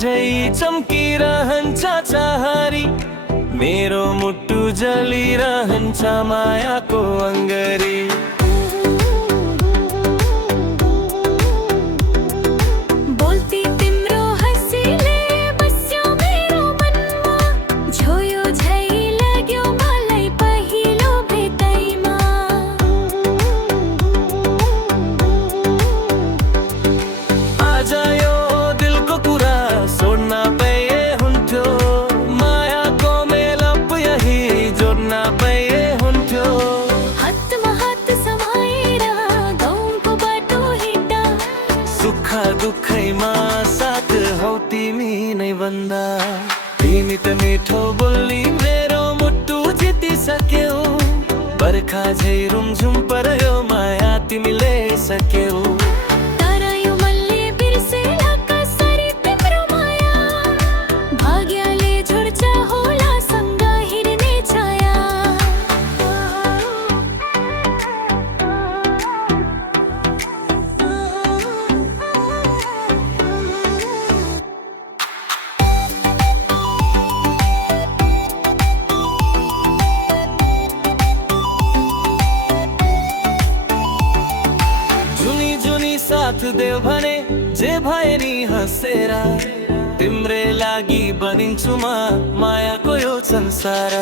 झै चम्किरहन्छ चाहरी, मेरो मुटु जलिरहन्छ मायाको अङ्गरी। दुखैमा साथ हौ तिमी नै भन्दा, तिमी त मिठो बोल्नी मेरो मुटु जितिसक्यौ। बर्खा झै रुमझुम पर्यो माया तिमीले सक्यौ। तर यो मनले बिर्सेला कसरी तिम्रो माया, भाग्यले जोड्छ होला सँग हिँड्ने छाया। साथ देऊ भने जे भए नि हँसेर, तिम्रै लागि बनिन्छु म मायाको यो संसार।